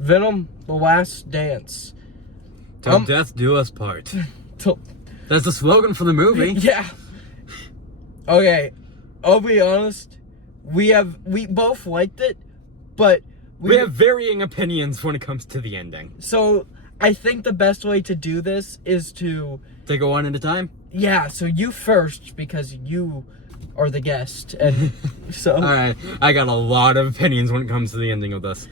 Venom, The Last Dance. Till death do us part. Till... That's the slogan for the movie. Yeah. Okay, I'll be honest. We both liked it, but we have varying opinions when it comes to the ending. So I think the best way to do this is to take it one at a time. Yeah. So you first, because you are the guest, and so. All right, I got a lot of opinions when it comes to the ending of this.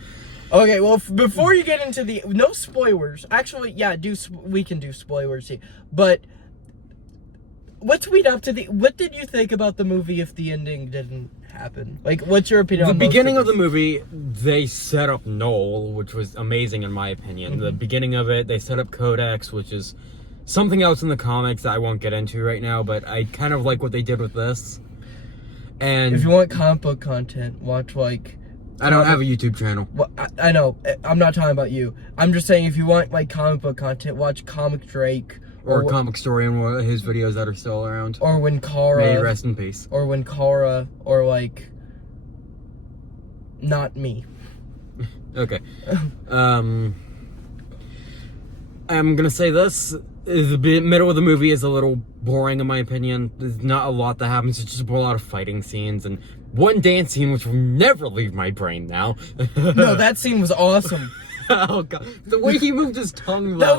Okay, well, before you get into no spoilers. Actually, yeah, we can do spoilers here. But let's lead up to what did you think about the movie if the ending didn't happen? Like, what's your opinion on the beginning of the movie? They set up Noel, which was amazing in my opinion. Mm-hmm. The beginning of it, they set up Codex, which is something else in the comics that I won't get into right now, but I kind of like what they did with this. And if you want comic book content, watch I don't have a YouTube channel. Well, I know. I'm not talking about you. I'm just saying if you want comic book content, watch Comic Drake or Comic Story and one of his videos that are still around. Or when Kara. May he rest in peace. Or when Kara or not me. Okay. I'm gonna say this. The middle of the movie is a little boring in my opinion. There's not a lot that happens. It's just a lot of fighting scenes and one dance scene which will never leave my brain now. No, that scene was awesome. Oh god, the way he moved his tongue. That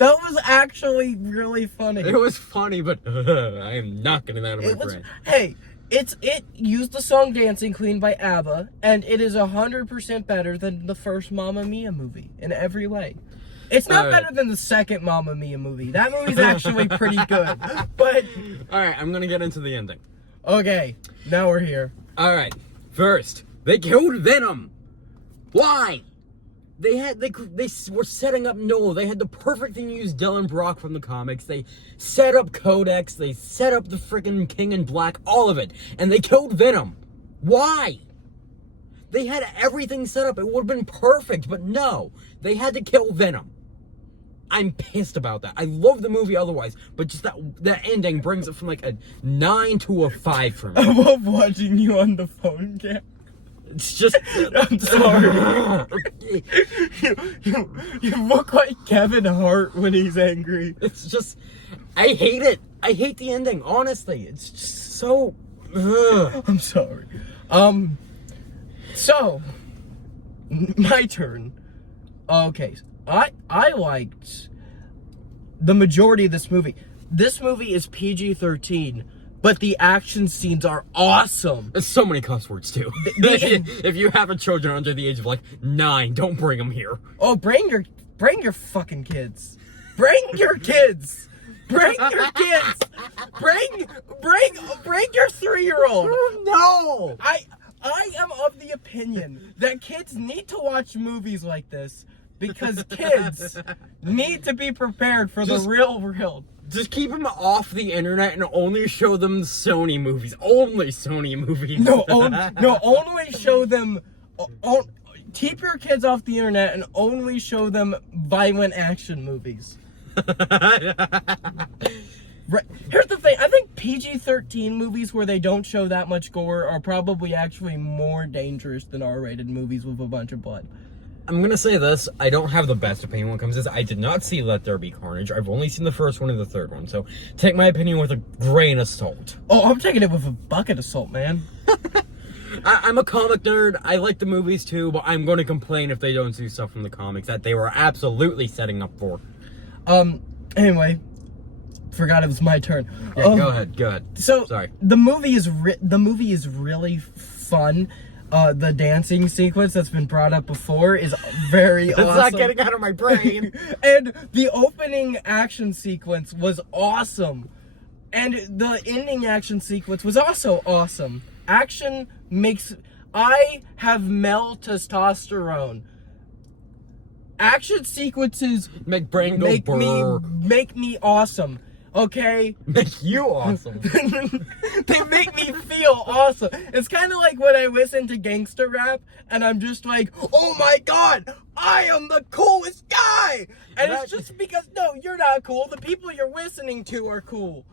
was actually really funny. It was funny, but I am not getting that out of my brain. Hey, it used the song "Dancing Queen" by ABBA, and it is 100% better than the first Mamma Mia movie in every way. It's not better than the second Mamma Mia movie. That movie's actually pretty good. But alright, I'm gonna get into the ending. Okay, now we're here. Alright, first, they killed Venom. Why? They were setting up Noel. They had the perfect thing to use Dylan Brock from the comics. They set up Codex. They set up the freaking King in Black. All of it. And they killed Venom. Why? They had everything set up. It would have been perfect. But no. They had to kill Venom. I'm pissed about that. I love the movie otherwise. But just that ending brings it from a 9 to a 5 for me. I love watching you on the phone, Cam. It's just... I'm sorry. you look like Kevin Hart when he's angry. It's just... I hate it. I hate the ending, honestly. It's just so... I'm sorry. So... My turn. Okay. I liked the majority of this movie. This movie is PG-13. But the action scenes are awesome. There's so many cuss words, too. If you have a children under the age of 9, don't bring them here. Oh, bring your fucking kids. Bring your kids. Bring your kids. Bring your 3-year-old. No. I am of the opinion that kids need to watch movies like this because kids need to be prepared for the real world. Just keep them off the internet and only show them Sony movies. Only Sony movies. No, only show them... keep your kids off the internet and only show them violent action movies. Right. Here's the thing. I think PG-13 movies where they don't show that much gore are probably actually more dangerous than R-rated movies with a bunch of blood. I'm gonna say this, I don't have the best opinion when it comes to this. I did not see Let There Be Carnage. I've only seen the first one and the third one, so take my opinion with a grain of salt. Oh, I'm taking it with a bucket of salt, man. I'm a comic nerd. I like the movies too, but I'm going to complain if they don't do stuff from the comics that they were absolutely setting up for. Anyway, forgot it was my turn. Yeah, go ahead. So, sorry. The movie is really fun. The dancing sequence that's been brought up before is very awesome. It's not getting out of my brain. And the opening action sequence was awesome. And the ending action sequence was also awesome. Action makes... I have male testosterone. Action sequences make brain go brrr. Make me awesome. Okay? Make you awesome. They make me feel awesome. It's kind of like when I listen to gangster rap and I'm just like, oh my god, I am the coolest guy. And it's just because, no, you're not cool. The people you're listening to are cool.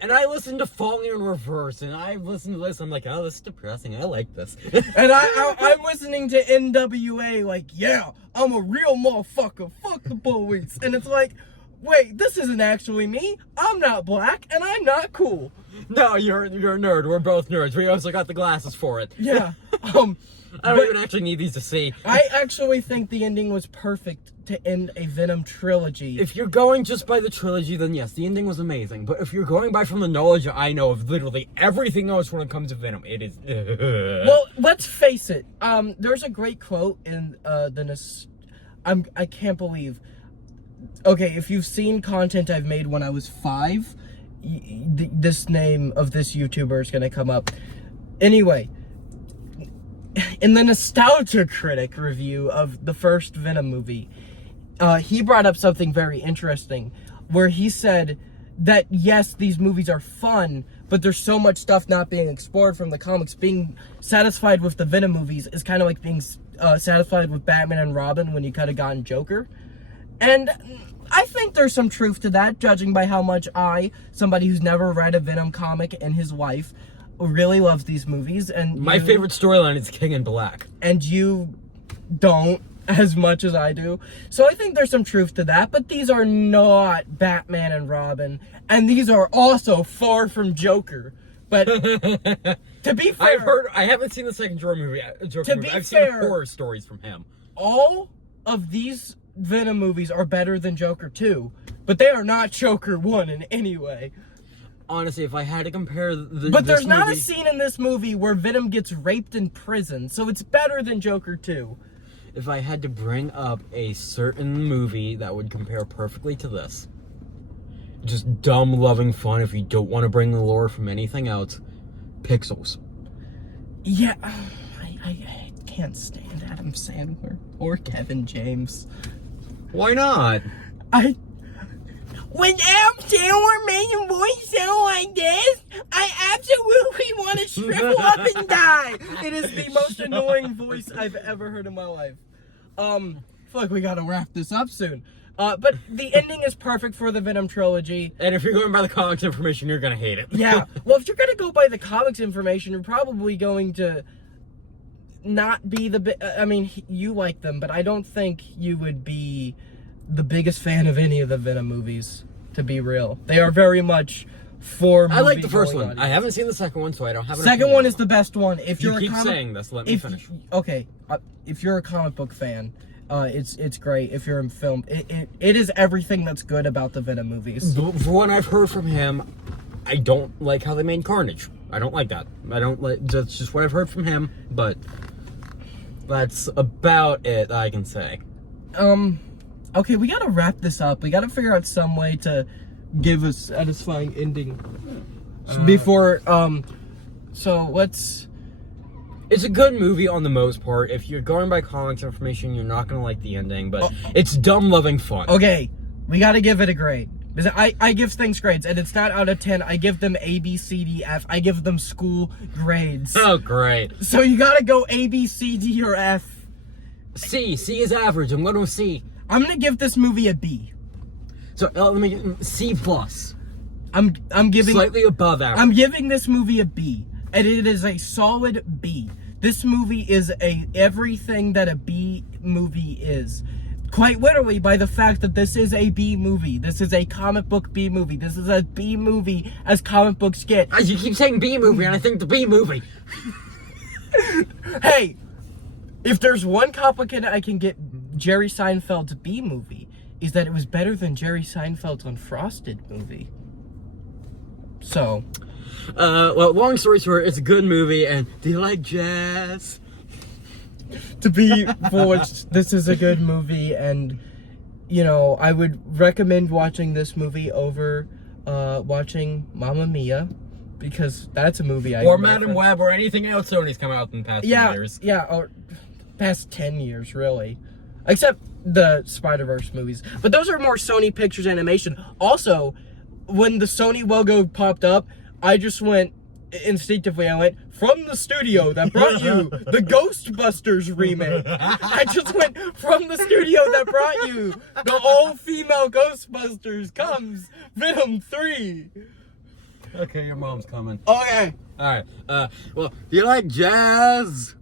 And I listened to Falling in Reverse, and I listened to this, I'm like, oh, this is depressing, I like this. And I'm listening to NWA like, yeah, I'm a real motherfucker, fuck the police. And it's like, wait, this isn't actually me. I'm not black, and I'm not cool. No, you're a nerd. We're both nerds. We also got the glasses for it. Yeah. I don't even actually need these to see. I actually think the ending was perfect to end a Venom trilogy. If you're going just by the trilogy, then yes, the ending was amazing. But if you're going by from the knowledge I know of literally everything else when it comes to Venom, it is... Well, let's face it. There's a great quote in I can't believe... Okay, if you've seen content I've made when I was 5, this name of this YouTuber is going to come up. Anyway, in the Nostalgia Critic review of the first Venom movie, he brought up something very interesting, where he said that, yes, these movies are fun, but there's so much stuff not being explored from the comics. Being satisfied with the Venom movies is kind of like being satisfied with Batman and Robin when you could have gotten Joker. And I think there's some truth to that, judging by how much somebody who's never read a Venom comic, and his wife really loves these movies. And my favorite storyline is King in Black. And you don't as much as I do. So I think there's some truth to that, but these are not Batman and Robin, and these are also far from Joker. But to be fair... I haven't seen the second Joker movie. I've fair, seen horror stories from him. All of these Venom movies are better than Joker 2, but they are not Joker 1 in any way. Honestly, if I had to compare But there's not a scene in this movie where Venom gets raped in prison, so it's better than Joker 2. If I had to bring up a certain movie that would compare perfectly to this, just dumb, loving fun if you don't want to bring the lore from anything else, Pixels. Yeah, I can't stand Adam Sandler or Kevin James. Why not? When Adam Sandler made a voice sound like this, I absolutely want to shrivel up and die. It is the most annoying voice I've ever heard in my life. Fuck, we gotta wrap this up soon. But the ending is perfect for the Venom trilogy. And if you're going by the comics information, you're gonna hate it. Yeah. Well, if you're gonna go by the comics information, you're probably going to not be I mean, you like them, but I don't think you would be the biggest fan of any of the Venom movies, to be real. They are very much for I like the first one. Audience. I haven't seen the second one, so I don't have an Second opinion one is the best one. If you keep saying this, let me finish. Okay, if you're a comic book fan, it's great. If you're in film, it is everything that's good about the Venom movies. For what I've heard from him, I don't like how they made Carnage. I don't like that. That's just what I've heard from him, but that's about it I can say. Okay, we gotta wrap this up. We gotta figure out some way to give a satisfying ending before, so let's... It's a good movie on the most part. If you're going by comics information, you're not gonna like the ending, but it's dumb, loving fun. Okay, we gotta give it a grade. Because I give things grades, and it's not out of 10. I give them A, B, C, D, F. I give them school grades. Oh, great. So you gotta go A, B, C, D, or F. C. C is average. I'm going to C. I'm gonna give this movie a B. So let me C plus. I'm giving slightly above average. I'm giving this movie a B, and it is a solid B. This movie is everything that a B movie is. Quite literally, by the fact that this is a B movie. This is a comic book B movie. This is a B movie as comic books get. You keep saying B movie, and I think the B movie. Hey, if there's one compliment I can get Jerry Seinfeld's B movie, is that it was better than Jerry Seinfeld's Unfrosted movie. So. Well, long story short, it's a good movie, and do you like jazz? To be forged, this is a good movie, and, you know, I would recommend watching this movie over watching Mamma Mia, because that's a movie I... Or Madam Web, or anything else Sony's come out in the past few years. Yeah, or past 10 years, really. Except the Spider-Verse movies. But those are more Sony Pictures Animation. Also, when the Sony logo popped up, I just went... Instinctively, I went, from the studio that brought you the Ghostbusters remake. I just went, from the studio that brought you the all-female Ghostbusters comes Venom 3. Okay, your mom's coming. Okay. All right. Well, do you like jazz?